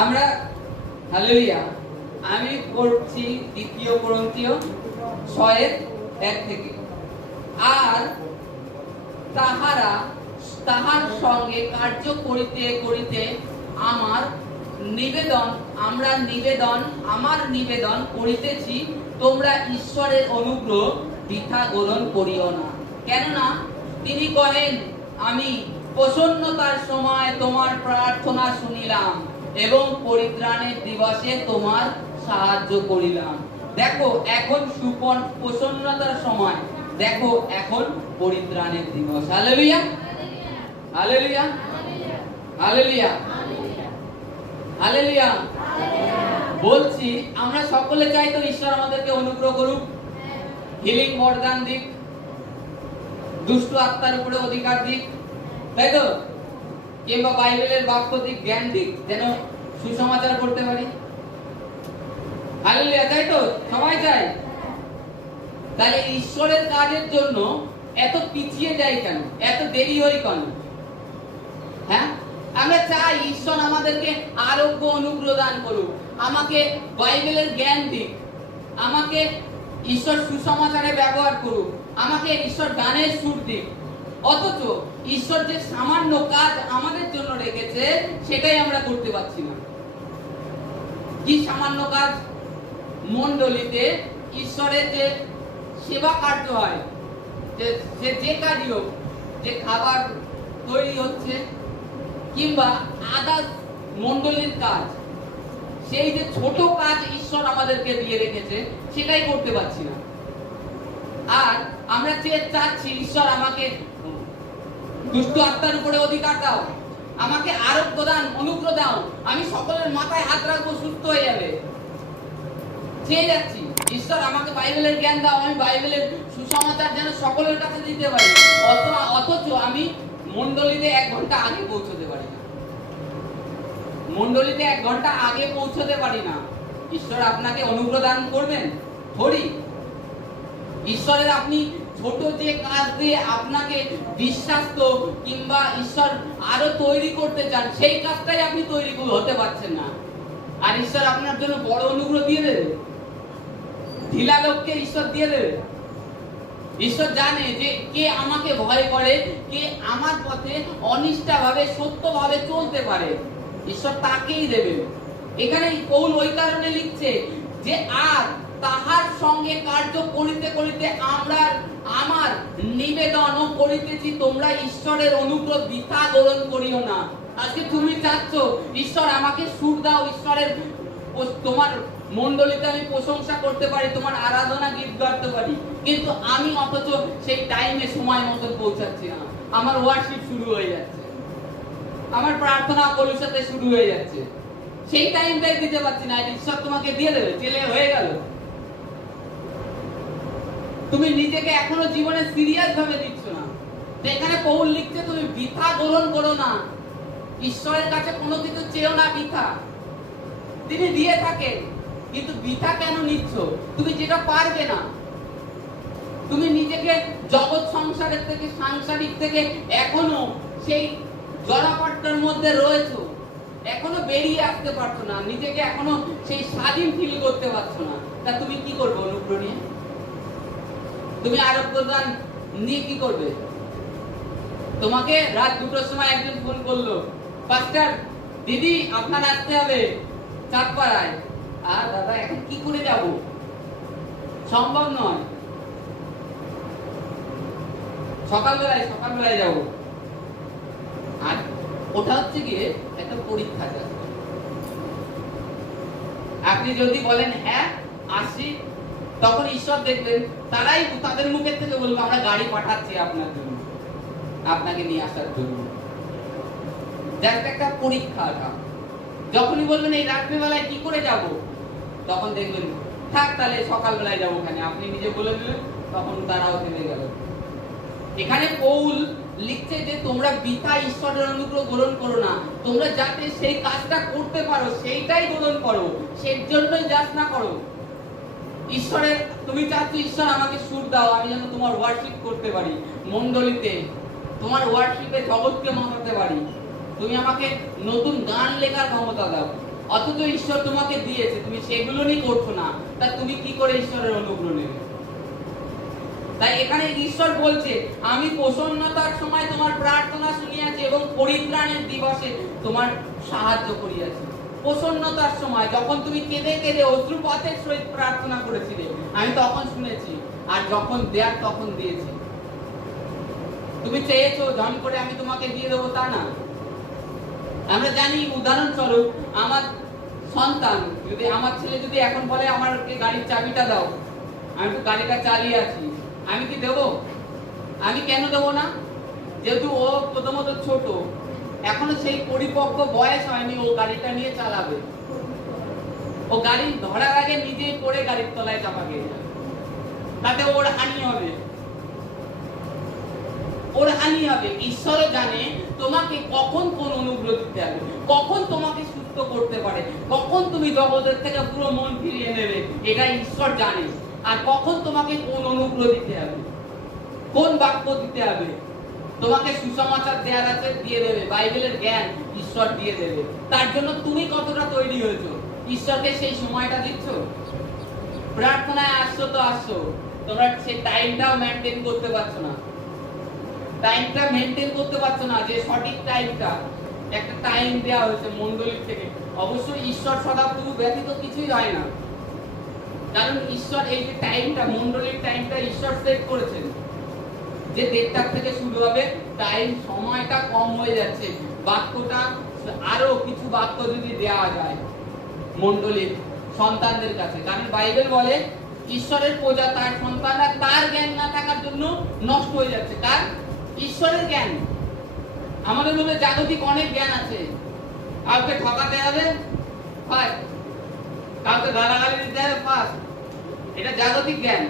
আমরা হালেলুয়া আমি পড়ছি 2 কোরিন্থীয় 6:1 থেকে। আর তাহার সঙ্গে কার্য করিতে করিতে আমার নিবেদন করিতেছি, তোমরা ঈশ্বরের অনুগ্রহ বৃথা গ্রহণ করিও না। কেননা তিনি কহেন, আমি প্রসন্নতার সময় তোমার প্রার্থনা শুনিলাম এবং পরিত্রাণের দিবসে তোমার সাহায্য করিলাম। দেখো এখন প্রসন্নতার সময়, দেখো এখন পরিত্রাণের দিবস। Hallelujah hallelujah hallelujah hallelujah. বলছি আমরা সকলে চাই তো ঈশ্বর আমাদেরকে অনুগ্রহ করুক, হিলিং বরদান দিক, দুষ্ট আত্মার উপরে অধিকার দিক, তাই তো? কিংবা বাইবেলের বাক্য দিক, জ্ঞান দিক, যেন সুসমাচার করতে পারি। হালেলুয়া, তাই তো? সবাই চাই। তাহলে ঈশ্বরের কাজের জন্য এত পিছিয়ে যাই কেন, এত দেরি হয় কেন? হ্যাঁ, আমরা চাই ঈশ্বর আমাদেরকে আরোগ্য অনুগ্রহ দান করুক, আমাকে বাইবেলের জ্ঞান দিক, আমাকে ঈশ্বর সুসমাচারে ব্যবহার করুক, আমাকে ঈশ্বর গানের সুর দিক। অথচ ঈশ্বর যে সামান্য কাজ আমাদের জন্য রেখেছে সেটাই আমরা করতে পারছি না। কি সামান্য কাজ? মণ্ডলীতে ঈশ্বরের যে সেবা কার্য হয়, যে কাজই হোক, যে খাবার তৈরি হচ্ছে কিংবা আদার্স মণ্ডলীর কাজ, সেই যে ছোট কাজ ঈশ্বর আমাদেরকে দিয়ে রেখেছে সেটাই করতে পারছি না। আর আমরা চাচ্ছি ঈশ্বর আমাকে দুষ্ট আত্মার উপরে অধিকার দাও, আমাকে আরোগ্য দান, অনুগ্রহ দাও, আমি সকলের মাথায় হাত রাখবো, সুস্থ হয়ে যাবে। চেয়ে যাচ্ছি ঈশ্বর আমাকে বাইবেলের জ্ঞান দাও, আমি বাইবেলের সুসমাচার যেন সকলের কাছে দিতে পারি। অথচ আমি মণ্ডলীতে 1 ঘন্টা আগে পৌঁছতে পারি না, মণ্ডলীতে 1 ঘন্টা আগে পৌঁছতে পারি না। ঈশ্বর আপনাকে অনুগ্রহ দান করবেন থরি? ঈশ্বরের আপনি ছোট যে কাজ দিয়ে আপনাকে বিশ্বাস্ত কিংবা ঈশ্বর আরো তৈরি করতে চান, সেই কাজটাই আপনি তৈরি হতে পারছেন না। আর ঈশ্বর আপনার জন্য বড় অনুগ্রহ দিয়ে দেবে, ঢিলা লোককে ঈশ্বর দিয়ে দেবে। ঈশ্বর জানে যে কে আমাকে ভয় করে, কে আমার পথে অনিষ্ঠাভাবে সত্যভাবে চলতে পারে, ঈশ্বর তাকেই দেবে। এখানে পৌল ওই কারণে লিখছে যে আর তাহার সঙ্গে কার্য করিতে করিতে আমার নিবেদন করিতেছি, তোমরা ঈশ্বরের অনুগ্রহ বৃথা গ্রহণ করিও না। আজকে তুমি চাচ্ছ ঈশ্বর আমাকে সুখ দাও, ঈশ্বরের তোমার মণ্ডলীতে আমি প্রশংসা করতে পারি, তোমার আরাধনা গীত গাইতে পারি, কিন্তু আমি অথচ সেই টাইমে সময় মতো পৌঁছাচ্ছি না। আমার ওয়ার্শিপ শুরু হয়ে যাচ্ছে, আমার প্রার্থনা কলিসাতে শুরু হয়ে যাচ্ছে, সেই টাইমটাই দিতে পারছি না। ঈশ্বর তোমাকে দিয়ে দেবে, চলে হয়ে গেল। তুমি নিজেকে এখনো জীবনে সিরিয়াস ভাবে দিচ্ছ না। এখানে পৌল লিখছে তুমি বৃথা গ্রহণ করো না, ঈশ্বরের কাছে কোনো কিছু চেয়েও না বৃথা। তিনি দিয়ে থাকেন, কিন্তু বৃথা কেন নিচ্ছ? তুমি যেটা পারবে না, তুমি নিজেকে জগৎ সংসারের থেকে, সাংসারিক থেকে এখনো সেই জড়াপট্টার মধ্যে রয়েছো, এখনো বেরিয়ে আসতে পারছো না, নিজেকে এখনো সেই স্বাধীন ফিল করতে পারছো না। তা তুমি কি করবে? অনুগ্রহ নিয়ে তুমি আরোগ্য দান নিয়ে কি করবে? তোমাকে রাত 2টার সময় একজন ফোন করলো, পাস্টার দিদি আপনার আসতে হবে চাঁদপাড়ায়। আর দাদা এখন কি করে যাব? সম্ভব নয়, সকালবেলায় যাব। আর ওটা হচ্ছে গিয়ে একটা পরীক্ষা। আপনি যদি বলেন হ্যাঁ আসি, তখন ঈশ্বর দেখবেন তারাই তাদের মুখের থেকে বলবে আমরা গাড়ি পাঠাচ্ছি আপনার জন্য, আপনাকে নিয়ে আসার জন্য। জাস্ট একটা পরীক্ষা। যখনই বলবেন এই রাত্রিবেলায় কি করে যাব, তখন দেখবেন থাক তাহলে সকালবেলায় যাবো ওখানে, আপনি নিজে বলে দিলেন, তখন তারাও থেমে গেল। এখানে পৌল লিখছে যে তোমরা বৃথা ঈশ্বরের অনুগ্রহ গ্রহণ করো না, তোমরা যাতে সেই কাজটা করতে পারো সেইটাই গ্রহণ করো, সেই জন্যই জাস্ট না করো। ঈশ্বরের তুমি চাচ্ছ ঈশ্বর আমাকে সুর দাও, আমি যেন তোমার ওয়ার্শিপ করতে পারি, মণ্ডলীতে তোমার ওয়ার্শিপে জগৎকে মানাতে পারি, তুমি আমাকে নতুন গান লেখার ক্ষমতা দাও, অথচ ঈশ্বর তোমাকে দিয়েছে, তুমি সেগুলো নিয়ে করছো না, তা তুমি কি করে ঈশ্বরের অনুগ্রহ নেবে? তাই এখানে ঈশ্বর বলছে, আমি প্রসন্নতার সময় তোমার প্রার্থনা শুনিয়াছি এবং পরিত্রাণের দিবসে তোমার সাহায্য করিয়াছি। প্রসন্নতার সময় যখন তুমি কেঁদে কেঁদে অশ্রুপাতের সহিত প্রার্থনা করেছিলে, আমি তখন শুনেছি, আর যখন দেয়ার তখন দিয়েছি। তুমি চেয়েছো ঝন করে আমি তোমাকে দিয়ে দেবো, তা না। আমরা জানি, উদাহরণস্বরূপ আমার সন্তান যদি, আমার ছেলে যদি এখন বলে আমাকে গাড়ির চাবিটা দাও, আমি তো গাড়িটা চালিয়ে আছি, আমি কি দেবো? আমি কেন দেবো না? যেহেতু ও প্রথমত ছোট, এখনো সেই পরিপক্ক বয়স হয়নি ও গাড়িটা নিয়ে চালাবে। ও গাড়ি ধরার আগে নিজেই পড়ে গাড়ির তলায় চাপা খেয়ে যাবে, তাতে ওর হানি হবে, ওর হানি হবে। ঈশ্বরও জানে তোমাকে কখন কোন অনুগ্রহ দিতে হবে, কখন তোমাকে সুস্থ করতে পারে, কখন তুমি জগতের থেকে পুরো মন ফিরিয়ে নেবে, এটা ঈশ্বর জানে। আর কখন তোমাকে কোন অনুগ্রহ দিতে হবে, কোন বাক্য দিতে হবে, তোমাকে সুসমাচার দেওয়ার আছে দিয়ে দেবে, বাইবেলের জ্ঞান ঈশ্বর দিয়ে দেবে। তার জন্য তুমি কতটা তৈরি হয়েছো, ঈশ্বরকে সেই সময়টা দিচ্ছ? প্রার্থনায় আসছো তো আসছো, তোমরা সেই টাইমটাও মেনটেন করতে পারছো না, টাইমটা মেনটেন করতে পারছো না, যে সঠিক টাইমটা, একটা টাইম দেওয়া হয়েছে মণ্ডলীর থেকে। অবশ্যই ঈশ্বর সদাপ্রভু ব্যতীত কিছুই হয় না, কারণ ঈশ্বর এই যে টাইমটা, মণ্ডলীর টাইমটা ঈশ্বর সেট করেছেন, যে 1:30 থেকে শুরু হবে, টাইম সময়টা কম হয়ে যাচ্ছে, বাক্যটা আরো কিছু বাক্য যদি দেওয়া যায় মণ্ডলীর সন্তানদের কাছে। কারণ বাইবেল বলে ঈশ্বরের প্রজা, তার সন্তানরা তার জ্ঞান না থাকার জন্য নষ্ট হয়ে যাচ্ছে। কার? ঈশ্বরের জ্ঞান। আমাদের মধ্যে জাগতিক অনেক জ্ঞান আছে, কাউকে ঠকাতে হবে ফার্স্ট, কাউকে গালাগালি দিতে হবে ফার্স্ট, এটা জাগতিক জ্ঞান।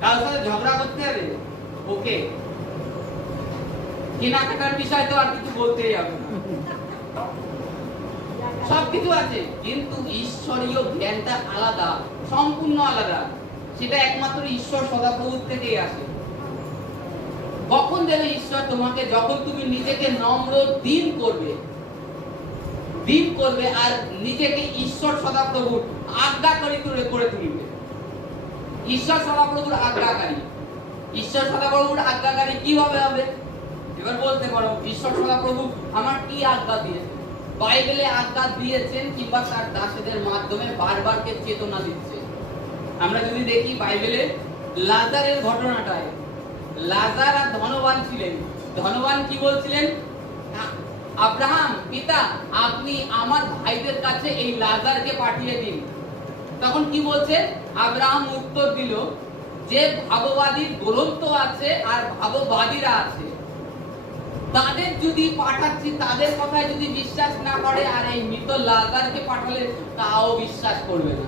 কারোর সাথে ঝগড়া করতে হবে, ওকে। কেনাকাটার বিষয় তো আর কিছু বলতেই হবে না, সবকিছু আছে, কিন্তু ঈশ্বরীয় জ্ঞানটা আলাদা, সম্পূর্ণ আলাদা। সেটা একমাত্র ঈশ্বর সদাপ্রভুর থেকেই আসে। কখন দেবে ঈশ্বর তোমাকে? যখন তুমি নিজেকে নম্র দিন করবে, আর নিজেকে ঈশ্বর সদাপ্রভুর আজ্ঞাকারী করে তুলবে। ঈশ্বর সদাপ্রভুর আজ্ঞাকারী, ঈশ্বর সদাপ্রভুর আজ্ঞাকারী কিভাবে হবে? এবার বলতে পারো, ঈশ্বর সদাপ্রভু আমার কি আজ্ঞা দিয়েছে? বাইবেলে আজ্ঞা দিয়েছেন, কিংবা তার দাসদের মাধ্যমে বারবারকে চেতনা দিচ্ছে। আমরা যদি দেখি বাইবেলে লাজারের ঘটনাটায়, লাজার আর ধনবান ছিলেন। ধনবান কি বলছিলেন? আব্রাহাম পিতা, আপনি আমার ভাইদের কাছে এই লাজারকে পাঠিয়ে দিন। তখন কি বলছে? আব্রাহাম উত্তর দিল, যে ভাববাদীর গ্রন্থ আছে আর ভাববাদীরা আছে, তাদের যদি পাঠাচ্ছি, তাদের কথায় যদি বিশ্বাস না করে, আর এই মৃত লাজারকে পাঠালে তাও বিশ্বাস করবে না।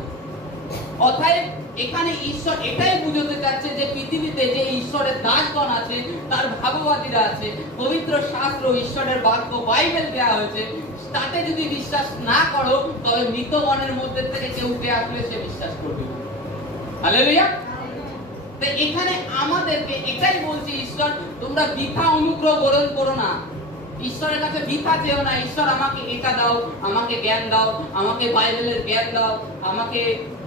অতএব এখানে ঈশ্বর এটাই বুঝাতে চাচ্ছে যে পৃথিবীতে যে ঈশ্বরের দাসগণ আছে, তার ভাববাদীরা আছে, পবিত্র শাস্ত্র, ঈশ্বরের বাক্য, বাইবেল দেওয়া হয়েছে, তাতে যদি বিশ্বাস না করো, তবে মৃতগণের মধ্যে থেকে কেউ উঠে আসলে সে বিশ্বাস করবে না। হালেলুয়া। তো এখানে আমাদেরকে এটাই বলছে ঈশ্বর, তোমরা বৃথা অনুগ্রহ গ্রহণ করো না, ঈশ্বরের কাছে বৃথা চেও না। ঈশ্বর আমাকে এটা দাও, আমাকে জ্ঞান দাও, আমাকে বাইবেলের জ্ঞান দাও, আমাকে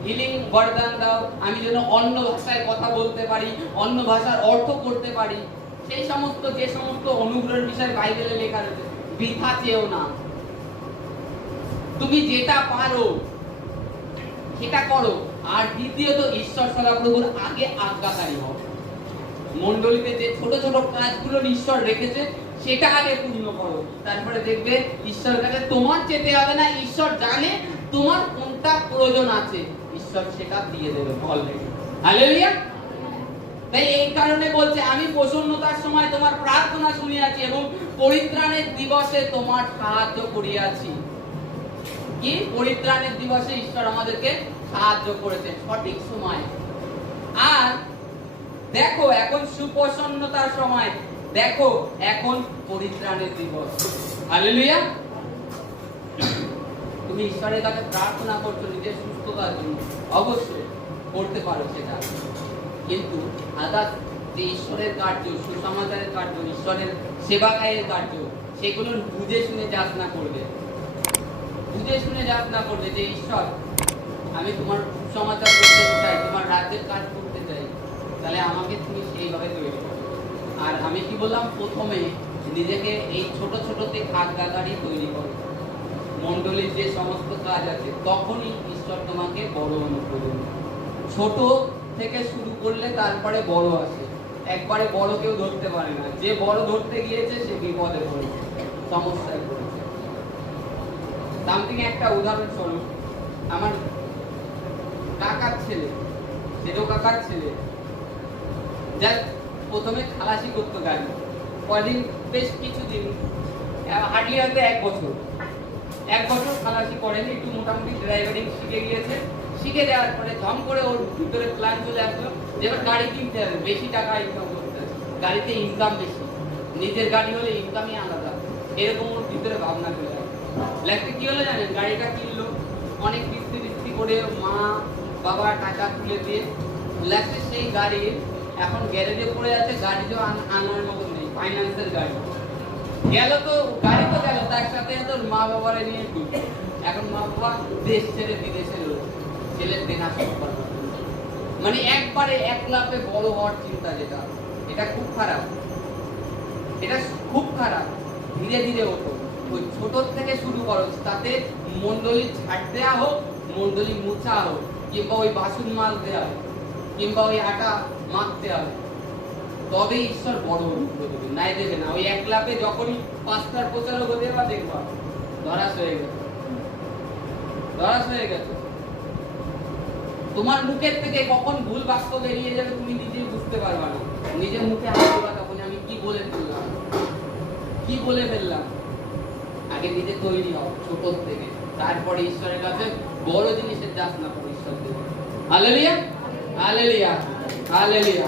হিলিং বরদান দাও, আমি যেন অন্য ভাষায় কথা বলতে পারি, অন্য ভাষার অর্থ করতে পারি। সেই সমস্ত যে সমস্ত অনুগ্রহের বিষয় বাইবেলে লেখা রয়েছে, বৃথা চেও না। তুমি যেটা পারো সেটা করো। আর দ্বিতীয়ত, ঈশ্বর সদাপ্রভুর আগে আজ্ঞাকারী হও। মণ্ডলীতে যে ছোট ছোট কাজগুলো ঈশ্বর রেখেছে, সেটা আগে পূর্ণ করো। তারপরে দেখবে ঈশ্বরের কাছে তোমার যেতে হবে না, ঈশ্বর জানে তোমার কোনটা প্রয়োজন আছে, ঈশ্বর সেটা দিয়ে দেবে অলরেডি। হালেলুয়া। তাই এই কারণে বলছে, আমি প্রসন্নতার সময় তোমার প্রার্থনা শুনিয়াছি এবং পরিত্রাণের দিবসে তোমার সাহায্য করিয়াছি। কি? পরিত্রাণের দিবসে ঈশ্বর আমাদেরকে সাহায্য করেছে সঠিক সময়। আর দেখো, এখন সুপ্রসন্নতার সময়, দেখো এখন পরিত্রাণের দিবস। হালেলুয়া। তুমি ঈশ্বরের কাছে প্রার্থনা করছো নিজের সুস্থতার জন্য, অবশ্যই করতে পারো সেটা, কিন্তু আদার্স যে ঈশ্বরের কার্য, সুসমাচারের কার্য, ঈশ্বরের সেবাকায়ের কার্য, সেগুলো বুঝে শুনে যাচনা করবে। বুঝে শুনে যাচনা করবে যে ঈশ্বর আমি তোমার সমাচার করতে চাই, তোমার রাজ্যের কাজ করতে চাই, তাহলে আমাকে তুমি সেইভাবে তৈরি করো। আর আমি কি বললাম প্রথমে, নিজেকে এই ছোট ছোটতে খাট গাগারি তৈরি করো, মণ্ডলীর যে সমস্ত কাজ আছে, তখনই ঈশ্বর তোমাকে বড় অনুপ্রেরণ। ছোট থেকে শুরু করলে তারপরে বড় আসে, একবারে বড় কেউ ধরতে পারে না। যে বড় ধরতে গিয়েছে সে বিপদে পড়েছে, সমস্যায় পড়েছে। সামথিং একটা উদাহরণস্বরূপ, আমার কাকার ছেলে, সেজো কাকার ছেলে জাস্ট প্রথমে খালাসি করতো গাড়ি, কদিন বেশ কিছুদিন, হার্ডলি হয়তো 1 বছর খালাসি করেনি, একটু মোটামুটি ড্রাইভারিং শিখে গিয়েছে। শিখে যাওয়ার পরে ধম করে ওর ভিতরে প্ল্যান চলে আসলো যে এবার গাড়ি কিনতে হবে, বেশি টাকা ইনকাম করতে হবে, গাড়িতে ইনকাম বেশি, নিজের গাড়ি হলে ইনকামই আলাদা, এরকম ওর ভিতরে ভাবনা চলে আসলো। লাস্টে কি হলো জানেন, গাড়িটা কিনলো, অনেক কিস্তি করে মা বাবা টাকা তুলে দিয়ে, লাস্টে সেই গাড়ি এখন গ্যারেজে পড়ে আছে, গাড়িও আনার মতো নেই, ফাইন্যান্সের গাড়ি গেল, তো গাড়ি তো গেল, তার সাথে তোর মা বাবারে নিয়ে ঢুকলো। এখন মা বাবা দেশ ছেড়ে বিদেশে রয়েছে, ছেলের দেনা শোধ করবে, মানে একবারে এক লাফে বড় হওয়ার চিন্তা, যেটা এটা খুব খারাপ, এটা খুব খারাপ। ধীরে ধীরে ওঠো, ওই ছোট থেকে শুরু করো, তাতে মণ্ডলী ছাড় দেওয়া হোক, মণ্ডলী মুছা হোক, কিংবা ওই বাসন মাল দেওয়া হোক, কিংবা ওই আটা মাখতে হবে, তবে ঈশ্বর বড় অনুগ্রহ দেবে, নাই দেবে না। ওই এক লাফে যখনই 5টার প্রচারক হতে বা দেখবা ধরাস হয়ে গেছে, ধরাস হয়ে গেছে। তোমার মুখের থেকে কখন ভুল বাক্য বেরিয়ে যাবে তুমি নিজেই বুঝতে পারবা না। নিজের মুখে হাসবা তখন আমি কি বলে ফেললাম, কি বলে ফেললাম। আগে নিজে তৈরি হও ছোট থেকে, তারপরে ঈশ্বরের কাছে বড় জিনিসের যাচনা করো, ঈশ্বর দেবে। Hallelujah, hallelujah, hallelujah.